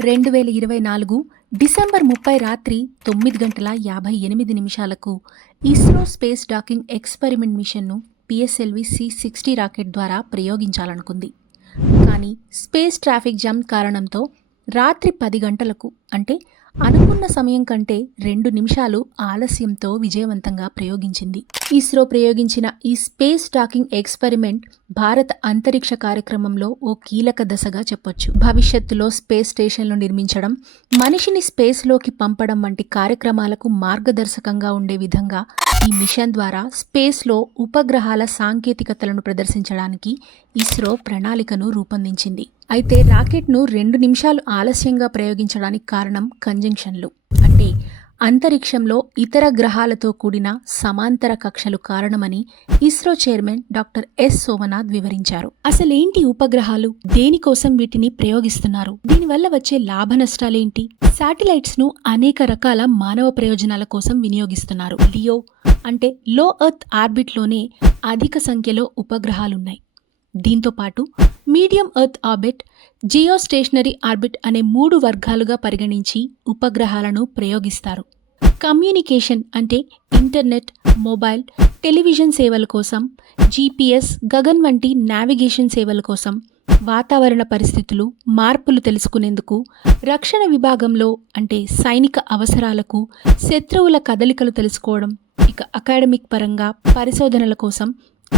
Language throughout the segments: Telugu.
రెండు వేల ఇరవై నాలుగు డిసెంబర్ ముప్పై రాత్రి తొమ్మిది గంటల యాభై ఎనిమిది నిమిషాలకు ఇస్రో స్పేస్ డాకింగ్ ఎక్స్పెరిమెంట్ మిషన్ను పిఎస్ఎల్వి సి సిక్స్టీ రాకెట్ ద్వారా ప్రయోగించాలనుకుంది. కానీ స్పేస్ ట్రాఫిక్ జామ్ కారణంతో రాత్రి పది గంటలకు అంటే అనుకున్న సమయం కంటే రెండు నిమిషాలు ఆలస్యంతో విజయవంతంగా ప్రయోగించింది. ఇస్రో ప్రయోగించిన ఈ స్పేస్ టాకింగ్ ఎక్స్పెరిమెంట్ భారత అంతరిక్ష కార్యక్రమంలో ఓ కీలక దశగా చెప్పొచ్చు. భవిష్యత్తులో స్పేస్ స్టేషన్లు నిర్మించడం మనిషిని స్పేస్లోకి పంపడం వంటి కార్యక్రమాలకు మార్గదర్శకంగా ఉండే విధంగా ఈ మిషన్ ద్వారా స్పేస్లో ఉపగ్రహాల సాంకేతికతలను ప్రదర్శించడానికి ఇస్రో ప్రణాళికను రూపొందించింది. అయితే రాకెట్ను రెండు నిమిషాలు ఆలస్యంగా ప్రయోగించడానికి కారణం కంజంక్షన్లు అంటే అంతరిక్షంలో ఇతర గ్రహాలతో కూడిన సమాంతర కక్షలు కారణమని ISRO chairman doctor S. Somnath వివరించారు. అసలేంటి ఉపగ్రహాలు? దేనికోసం వీటిని ప్రయోగిస్తున్నారు? దీనివల్ల వచ్చే లాభ నష్టాలేంటి? శాటిలైట్స్ను అనేక రకాల మానవ ప్రయోజనాల కోసం వినియోగిస్తున్నారు. లియో అంటే లో ఎర్త్ ఆర్బిట్లోనే అధిక సంఖ్యలో ఉపగ్రహాలున్నాయి. దీంతో పాటు medium earth orbit geostationary orbit అనే మూడు వర్గాలుగా పరిగణించి ఉపగ్రహాలను ప్రయోగిస్తారు. కమ్యూనికేషన్ అంటే ఇంటర్నెట్ మొబైల్ టెలివిజన్ సేవల కోసం జీపీఎస్ గగన్ వంటి నావిగేషన్ సేవల కోసం వాతావరణ పరిస్థితులు మార్పులు తెలుసుకునేందుకు రక్షణ విభాగంలో అంటే సైనిక అవసరాలకు శత్రువుల కదలికలు తెలుసుకోవడం ఇక అకాడమిక్ పరంగా పరిశోధనల కోసం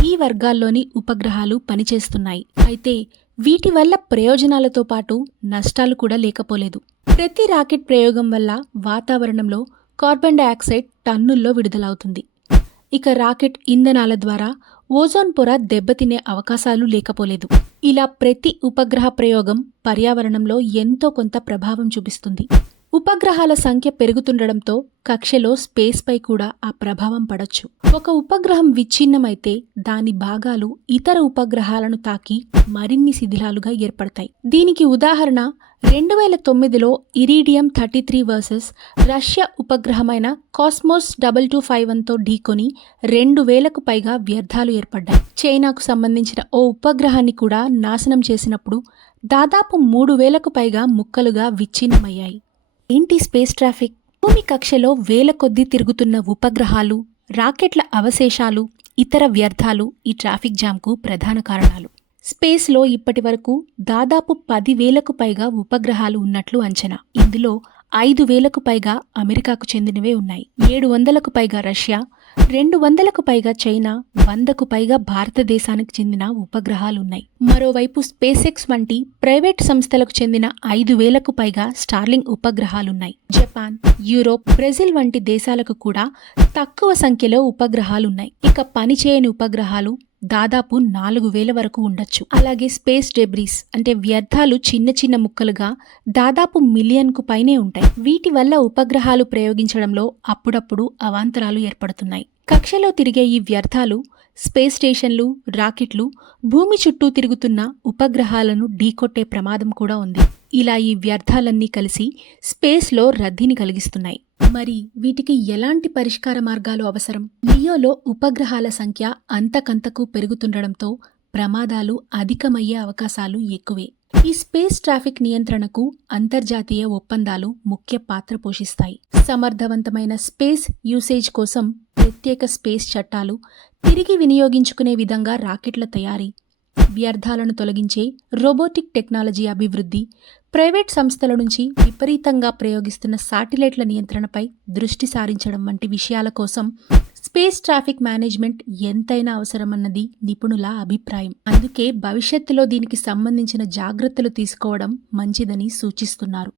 ఈ వర్గాల్లోని ఉపగ్రహాలు పనిచేస్తున్నాయి. అయితే వీటి వల్ల ప్రయోజనాలతో పాటు నష్టాలు కూడా లేకపోలేదు. ప్రతి రాకెట్ ప్రయోగం వల్ల వాతావరణంలో కార్బన్ డయాక్సైడ్ టన్నుల్లో విడుదలవుతుంది. ఇక రాకెట్ ఇంధనాల ద్వారా ఓజోన్ పొర దెబ్బతినే అవకాశాలు లేకపోలేదు. ఇలా ప్రతి ఉపగ్రహ ప్రయోగం పర్యావరణంలో ఎంతో కొంత ప్రభావం చూపిస్తుంది. ఉపగ్రహాల సంఖ్య పెరుగుతుండడంతో కక్షలో స్పేస్పై కూడా ఆ ప్రభావం పడొచ్చు. ఒక ఉపగ్రహం విచ్ఛిన్నమైతే దాని భాగాలు ఇతర ఉపగ్రహాలను తాకి మరిన్ని శిథిలాలుగా ఏర్పడతాయి. దీనికి ఉదాహరణ రెండు వేల తొమ్మిదిలో Iridium thirty three versus Russia ఉపగ్రహమైన Cosmos double two five వన్తో ఢీకొని రెండు వేలకు పైగా వ్యర్థాలు ఏర్పడ్డాయి. చైనాకు సంబంధించిన ఓ ఉపగ్రహాన్ని కూడా నాశనం చేసినప్పుడు దాదాపు మూడు వేలకు పైగా ముక్కలుగా విచ్ఛిన్నమయ్యాయి. ఏంటి స్పేస్ ట్రాఫిక్? భూమి కక్షలో వేల కొద్దీ తిరుగుతున్న ఉపగ్రహాలు రాకెట్ల అవశేషాలు ఇతర వ్యర్థాలు ఈ ట్రాఫిక్ జామ్కు ప్రధాన కారణాలు. స్పేస్లో ఇప్పటి వరకు దాదాపు పదివేలకు పైగా ఉపగ్రహాలు ఉన్నట్లు అంచనా. ఇందులో ఐదు వేలకు పైగా అమెరికాకు చెందినవే ఉన్నాయి. ఏడు వందలకు పైగా రష్యా రెండు వందలకు పైగా చైనా వందకు పైగా భారతదేశానికి చెందిన ఉపగ్రహాలున్నాయి. మరోవైపు స్పేసెక్స్ వంటి ప్రైవేట్ సంస్థలకు చెందిన ఐదు వేలకు పైగా స్టార్లింగ్ ఉపగ్రహాలున్నాయి. జపాన్ యూరోప్ బ్రెజిల్ వంటి దేశాలకు కూడా తక్కువ సంఖ్యలో ఉపగ్రహాలున్నాయి. ఇక పనిచేయని ఉపగ్రహాలు దాదాపు నాలుగు వేల వరకు ఉండొచ్చు. అలాగే స్పేస్ డెబ్రీస్ అంటే వ్యర్థాలు చిన్న చిన్న ముక్కలుగా దాదాపు మిలియన్కు పైనే ఉంటాయి. వీటి వల్ల ఉపగ్రహాలు ప్రయోగించడంలో అప్పుడప్పుడు అవాంతరాలు ఏర్పడుతున్నాయి. కక్షలో తిరిగే ఈ వ్యర్థాలు స్పేస్ స్టేషన్లు రాకెట్లు భూమి చుట్టూ తిరుగుతున్న ఉపగ్రహాలను ఢీకొట్టే ప్రమాదం కూడా ఉంది. ఇలా ఈ వ్యర్థాలన్నీ కలిసి స్పేస్లో రద్దీని కలిగిస్తున్నాయి. మరి వీటికి ఎలాంటి పరిష్కార మార్గాలు అవసరం? లియోలో ఉపగ్రహాల సంఖ్య అంతకంతకు పెరుగుతుండడంతో ప్రమాదాలు అధికమయ్యే అవకాశాలు ఎక్కువే. ఈ స్పేస్ ట్రాఫిక్ నియంత్రణకు అంతర్జాతీయ ఒప్పందాలు ముఖ్య పాత్ర పోషిస్తాయి. సమర్థవంతమైన స్పేస్ యూసేజ్ కోసం ప్రత్యేక స్పేస్ చట్టాలు తిరిగి వినియోగించుకునే విధంగా రాకెట్ల తయారీ వ్యర్థాలను తొలగించే రోబోటిక్ టెక్నాలజీ అభివృద్ధి ప్రైవేట్ సంస్థల నుంచి విపరీతంగా ప్రయోగిస్తున్న శాటిలైట్ల నియంత్రణపై దృష్టి సారించడం వంటి విషయాల కోసం స్పేస్ ట్రాఫిక్ మేనేజ్మెంట్ ఎంతైనా అవసరమన్నది నిపుణుల అభిప్రాయం. అందుకే భవిష్యత్తులో దీనికి సంబంధించిన జాగ్రత్తలు తీసుకోవడం మంచిదని సూచిస్తున్నారు.